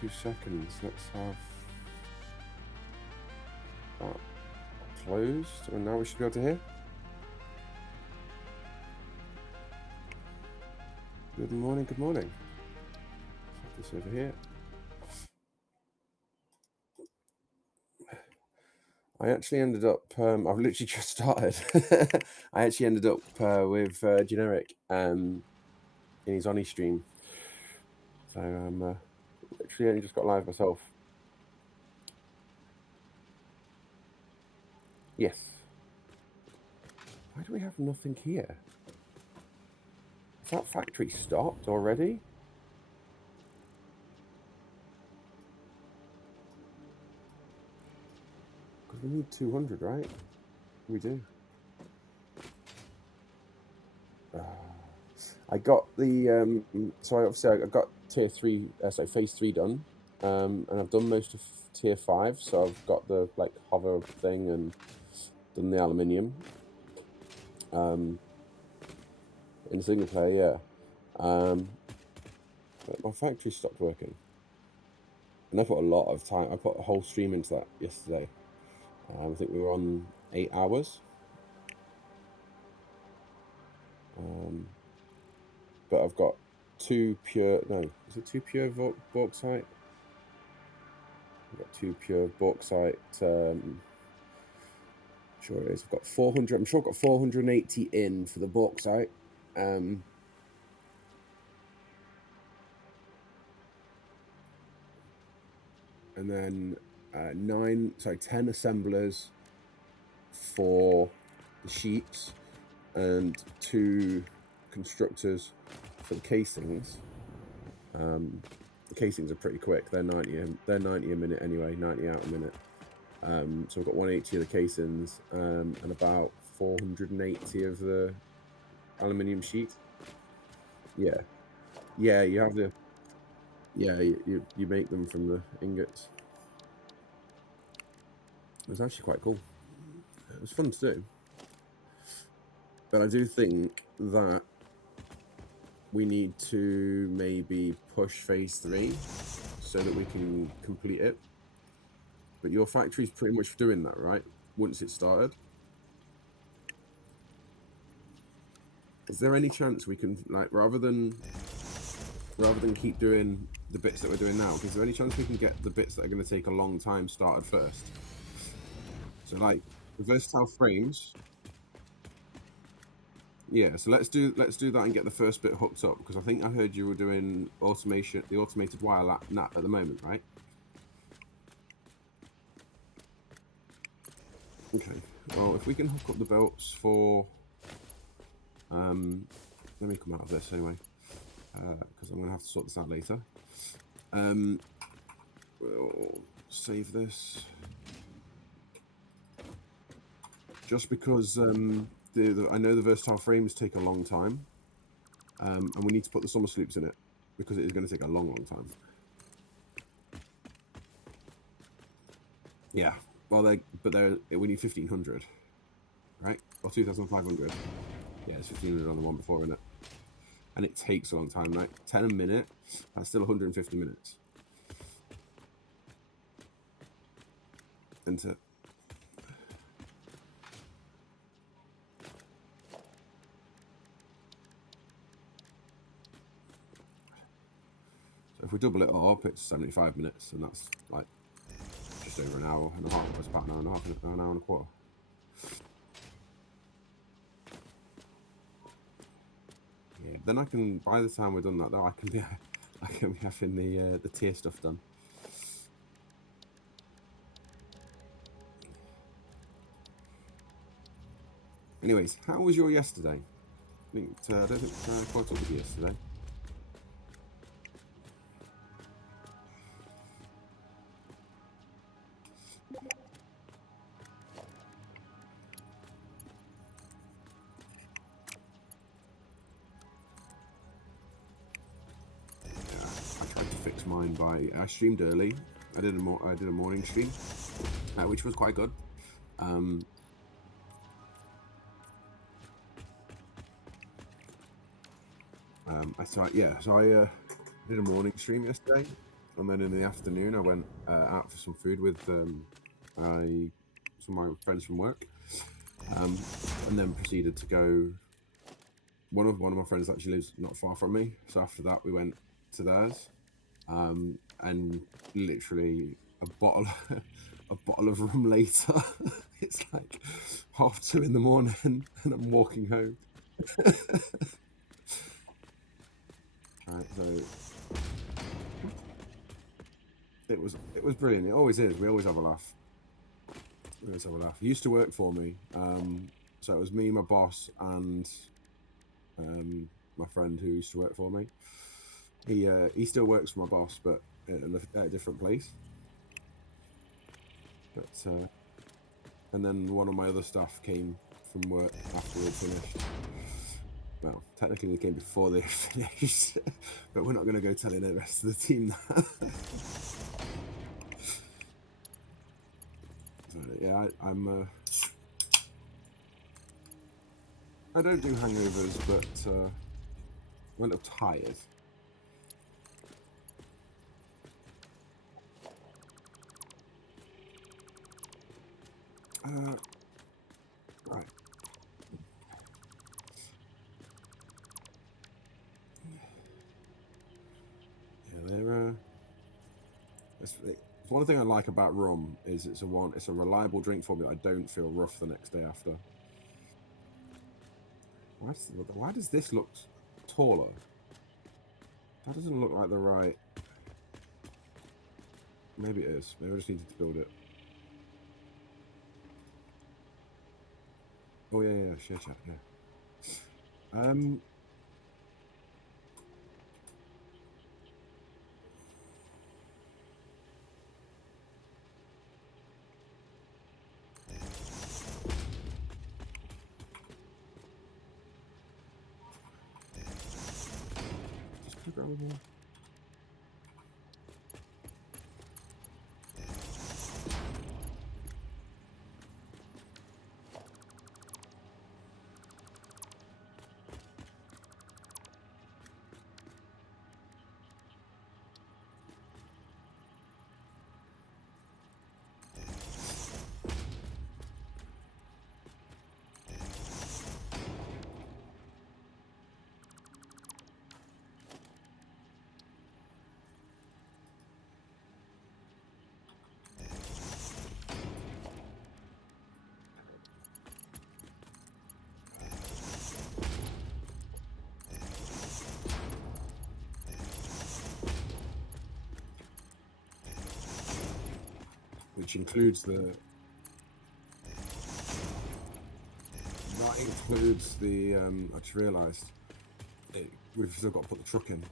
2 seconds. Let's have that closed, and now we should be able to hear. Good morning, good morning. Let's have this over here. I actually ended up, I've literally just started. I actually ended up with Generic in his Oni stream. So I'm literally only just got live myself. Yes. Why do we have nothing here? Is that factory stopped already? Because we need 200, right? We do. I got the so obviously I got tier 3, so phase 3 done, and I've done most of tier 5. So I've got the like hover thing and done the aluminium. In single player, yeah. But my factory stopped working, and I put a lot of time. I put a whole stream into that yesterday. I think we were on 8 hours. But I've got 2 pure. No, is it 2 pure bauxite? I've got 2 pure bauxite. Sure it is. I've got 400. I'm sure I've got 480 in for the bauxite. And then 10 assemblers for the sheets, and 2 constructors for the casings. The casings are pretty quick. They're 90 a minute anyway. 90 out a minute. So I've got 180 of the casings and about 480 of the aluminium sheet. Yeah, you have the you make them from the ingots. It was actually quite cool. It was fun to do, but I do think that we need to maybe push phase 3 so that we can complete it. But your factory's pretty much doing that, right? Once it started. Is there any chance we can, like, rather than keep doing the bits that we're doing now, is there any chance we can get the bits that are going to take a long time started first? So like the versatile frames. Yeah, so let's do that and get the first bit hooked up, because I think I heard you were doing automation, the automated wire nap at the moment, right? Okay. Well, if we can hook up the belts for let me come out of this anyway, because I'm going to have to sort this out later. We'll save this just because I know the versatile frames take a long time, and we need to put the summer sloops in it because it is going to take a long time. Yeah, well, we need 1,500, right? Or 2,500. Yeah, it's 1,500 on the one before, isn't it? And it takes a long time, right? 10 a minute, that's still 150 minutes. And so if we double it up, it's 75 minutes, and that's like just over an hour and a half. That's about an hour and a half, an hour and a quarter. Yeah, then I can, by the time we're done that, though, I can be having the tier stuff done. Anyways, how was your yesterday? I don't think I caught up with you yesterday. I tried to fix mine I streamed early. I did a morning stream, which was quite good. I did a morning stream yesterday, And then in the afternoon, I went out for some food with some of my friends from work, and then proceeded to go. One of my friends actually lives not far from me, so after that we went to theirs, and literally a bottle of rum later, it's like 2:30 in the morning, and I'm walking home. Right, so it was brilliant. It always is. We always have a laugh. He used to work for me, so it was me, my boss, and my friend who used to work for me. He still works for my boss, but at a different place. But and then one of my other staff came from work after we'd finished. Well, technically they came before they finished, but we're not going to go telling the rest of the team that. So, yeah, I don't do hangovers, but I'm a little tired. Right. Yeah, it's one thing I like about rum is it's a reliable drink for me. I don't feel rough the next day after. Why does this look taller? That doesn't look like the right. Maybe it is. Maybe I just needed to build it. Oh yeah, share chat, yeah. Just programmable. Which includes the. That includes the. I just realised we've still got to put the truck in.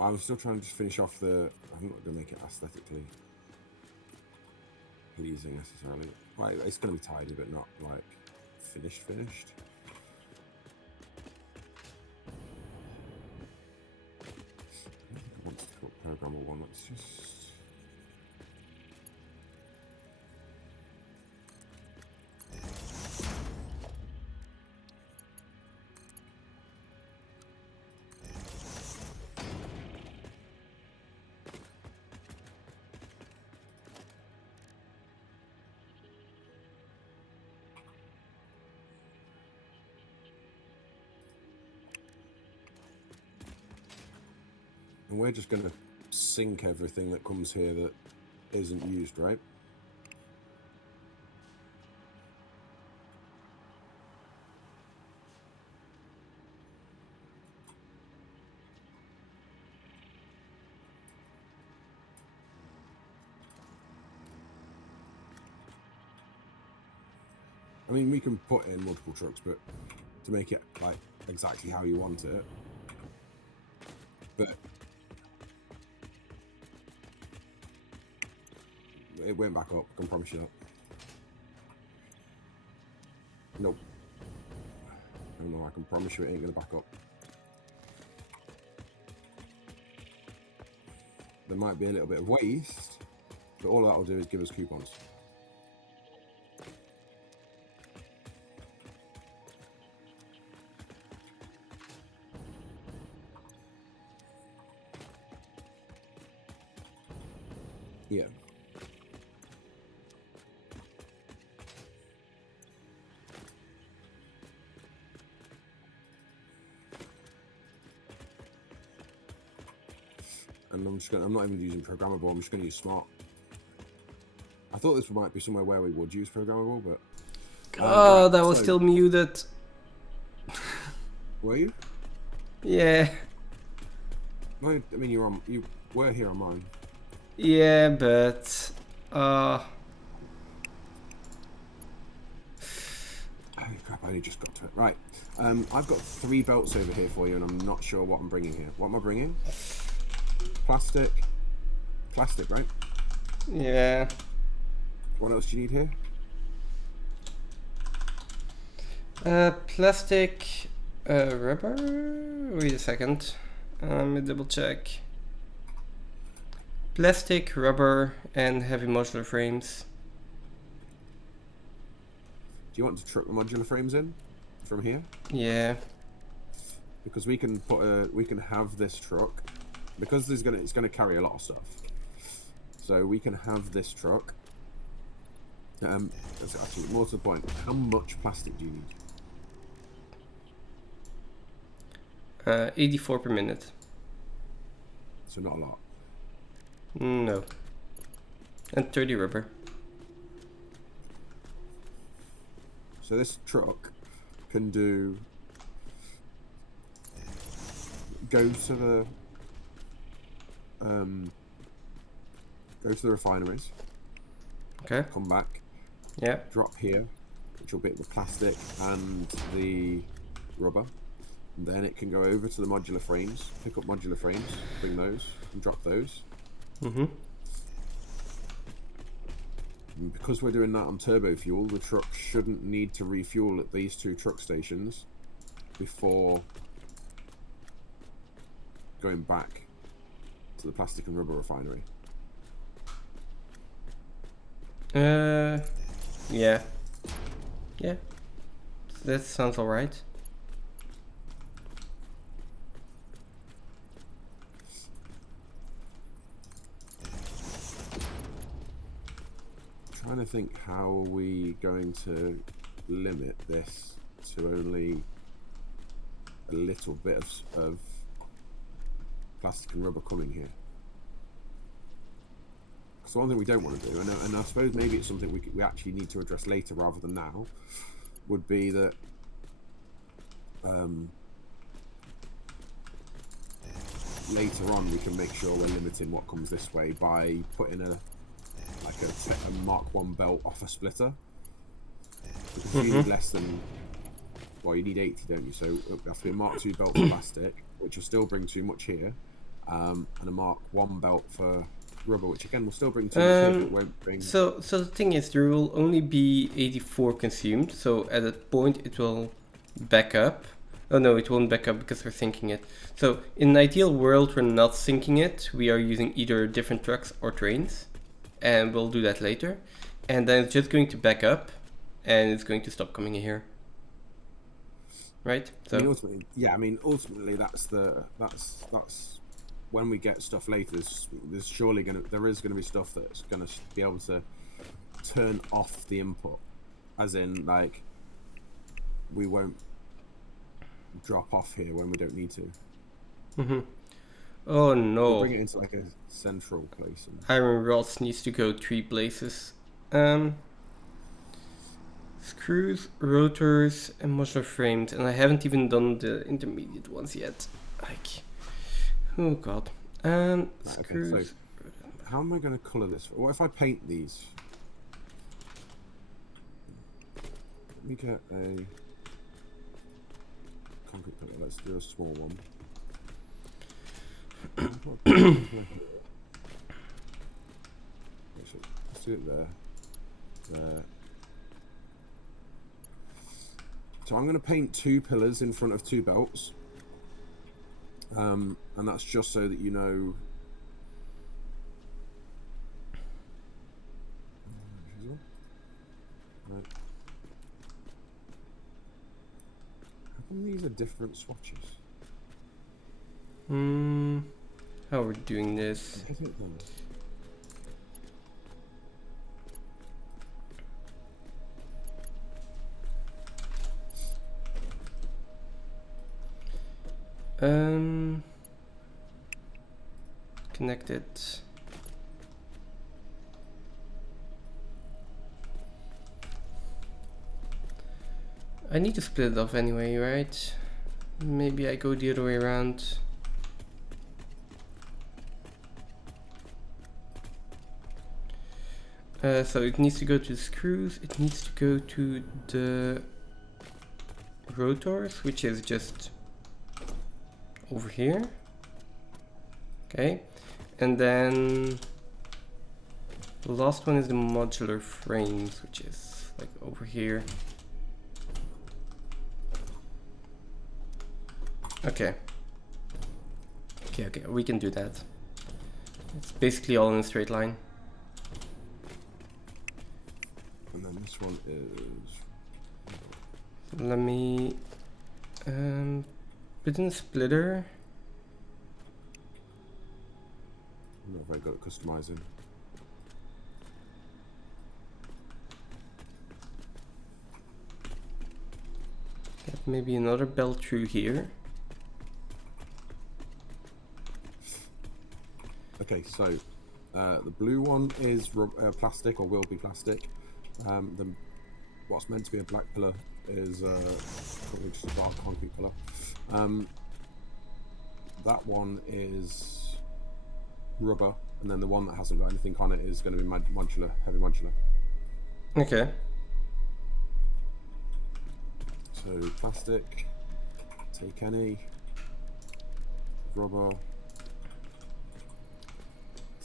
I was still trying to just finish off the. I'm not going to make it aesthetically pleasing necessarily. Like, it's going to be tidy, but not like finished. I want to put programmable one. Let's just. And we're just going to sink everything that comes here that isn't used, right? I mean, we can put in multiple trucks, but to make it like exactly how you want it. But it went back up, I can promise you that. Nope. No, I can promise you it ain't gonna back up. There might be a little bit of waste, but all that will do is give us coupons. Yeah. And I'm not even using programmable, I'm just gonna use smart. I thought this might be somewhere where we would use programmable, but Oh, right, that was still muted. Were you? Yeah. No, I mean you were here on mine. Yeah, but Oh crap, I only just got to it. Right. I've got 3 belts over here for you, and I'm not sure what I'm bringing here. What am I bringing? Plastic, right? yeah. What else do you need here? Plastic, rubber. Wait a second. Let me double check. Plastic, rubber, and heavy modular frames. Do you want to truck the modular frames in from here? Yeah. Because we can have this truck, because it's gonna carry a lot of stuff. So we can have this truck. That's actually more to the point. How much plastic do you need? 84 per minute. So not a lot. No. And 30 rubber. So this truck can go to the refineries. Okay. Come back. Yeah. Drop here, which will be the plastic and the rubber. And then it can go over to the modular frames, pick up modular frames, bring those, and drop those. Mm-hmm. And because we're doing that on turbo fuel, the truck shouldn't need to refuel at these 2 truck stations before going back to the plastic and rubber refinery. Yeah. Yeah. That sounds alright. Trying to think how are we going to limit this to only a little bit of plastic and rubber coming here. So one thing we don't want to do, and I suppose maybe it's something we actually need to address later rather than now, would be that later on we can make sure we're limiting what comes this way by putting a Mark 1 belt off a splitter. Because you need less than, well, you need 80, don't you? So it'll have to be a Mark 2 belt for plastic, which will still bring too much here, and a Mark 1 belt for rubber, which again will still bring too much here, but won't bring... So the thing is, there will only be 84 consumed, so at that point it will back up. Oh no, it won't back up because we're syncing it. So in an ideal world, we're not syncing it. We are using either different trucks or trains, and we'll do that later. And then it's just going to back up, and it's going to stop coming in here. Right? So I mean, ultimately, that's when we get stuff later. There's surely there is gonna be stuff that's gonna be able to turn off the input, as in like we won't drop off here when we don't need to. Mm-hmm. Oh no! We'll bring it into like a central place. Iron rods needs to go 3 places. Screws, rotors, and modular frames, and I haven't even done the intermediate ones yet. Like, oh god. Screws. Okay, so how am I going to colour this? What if I paint these? Let me get a concrete pillar. Let's do a small one. Let's do it there. There. So I'm going to paint 2 pillars in front of 2 belts. And that's just so that you know. Right. How come these are different swatches? How are we doing this? Connect it. I need to split it off anyway, right? Maybe I go the other way around. So it needs to go to the screws, it needs to go to the rotors, which is just over here. Okay, and then the last one is the modular frames, which is like over here. Okay. Okay, we can do that. It's basically all in a straight line. And then this one is... Let me put in a splitter. I'm not very good at customizing. Get maybe another belt through here. Okay, so the blue one is plastic, or will be plastic. What's meant to be a black pillar is probably just a dark concrete colour. That one is rubber, and then the one that hasn't got anything on it is going to be modular, heavy modular. Okay. So plastic, take any, rubber,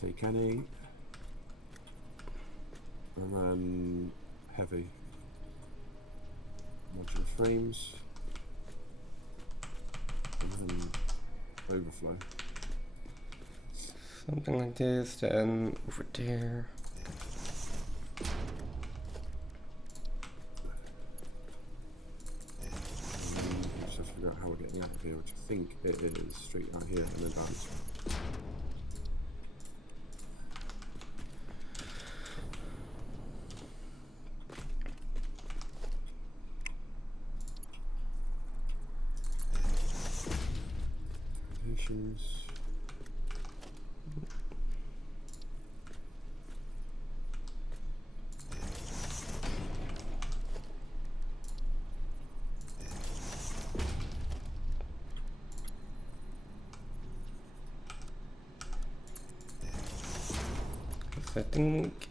take any, and then heavy modular frames, and then overflow. Something like this, then over there. Just have to figure out how we're getting out of here, which I think it is straight out here and then down. Foundations. I think.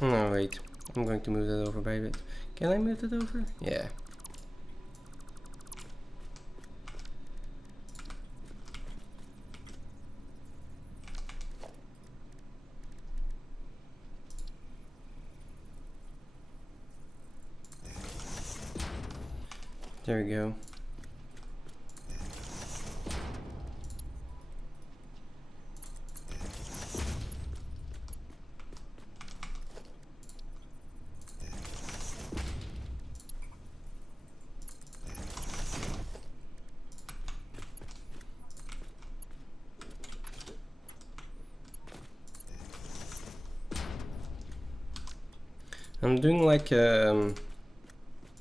No, wait. I'm going to move that over by a bit. Can I move it over? Yeah. There we go. I'm doing like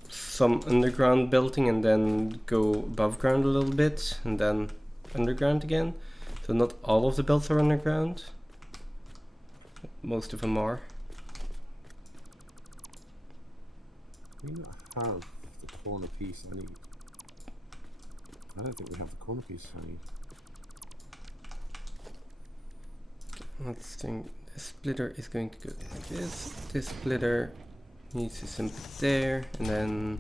some underground belting and then go above ground a little bit and then underground again. So not all of the belts are underground. Most of them are. We not have the corner piece I need. I don't think we have the corner piece I need. Let's think. The splitter is going to go like this. This splitter needs to simply there, and then.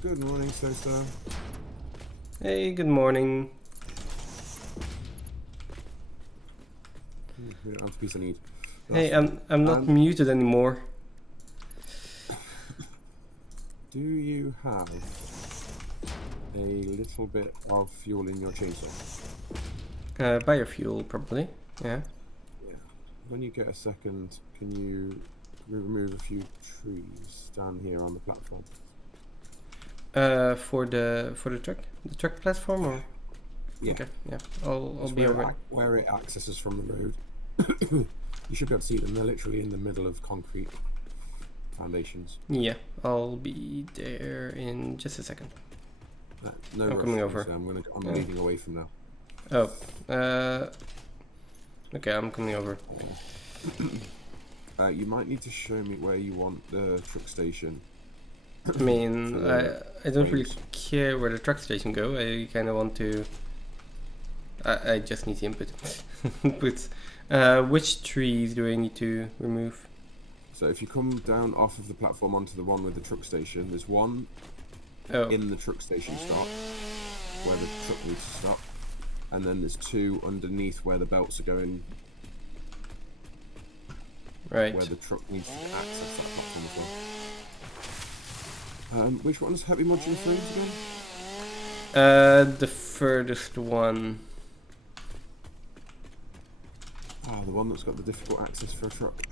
Good morning, Sosa. Hey, good morning. We don't have the piece I need. Hey, I'm not muted anymore. Do you have a little bit of fuel in your chainsaw? Biofuel, probably. Yeah. Yeah. When you get a second, can you remove a few trees down here on the platform? For the truck platform, or Yeah. okay, yeah, I'll be over. Where it accesses from the road. You should be able to see them. They're literally in the middle of concrete. foundations. Yeah, I'll be there in just a second. No I'm rush, coming over. so I'm leading away from now. Oh, okay, I'm coming over. You might need to show me where you want the truck station. I mean, I don't really frames. care where the truck station go. I kind of want to. I just need the input. Which trees do I need to remove? So if you come down off of the platform onto the one with the truck station, there's one Oh, in the truck station stop, where the truck needs to stop, and then there's two underneath where the belts are going, right. where the truck needs to access that platform as well. Which one's heavy modular frames again? The furthest one. Ah, the one that's got the difficult access for a truck.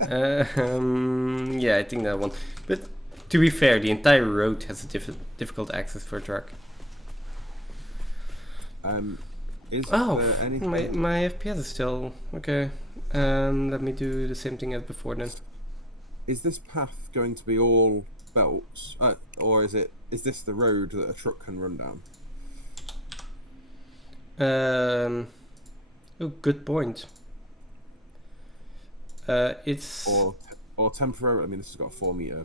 Yeah, I think that one. But to be fair, the entire road has a difficult access for a truck. Is Oh, there anything? my FPS is still okay. Let me do the same thing as before then. Is this path going to be all belts, or is this the road that a truck can run down? Oh, good point. It's Or temporary. I mean, this has got a 4 meter